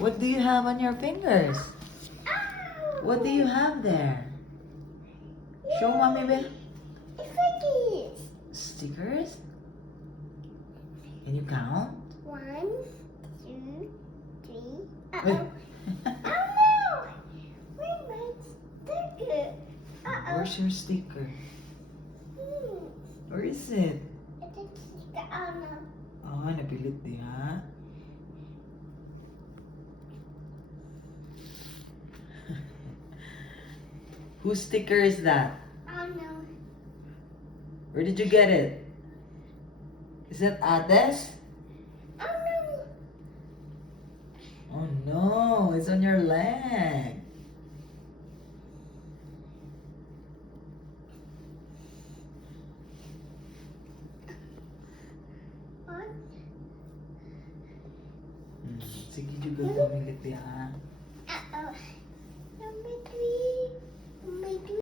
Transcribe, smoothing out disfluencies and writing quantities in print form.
What do you have on your fingers? What do you have there? Show mommy, Belle. Cookies. Stickers? Can you count? 1, 2, 3. Wait. Uh-oh. Oh no! Where's my sticker? Uh-oh. Where's your sticker? Where is it? It's a sticker. Oh no. Ah, napilit diha. Whose sticker is that? Oh no. Where did you get it? Is that Ates? Oh no. Oh no, it's on your leg. What? Sige juga pumilit diha. Uh-oh.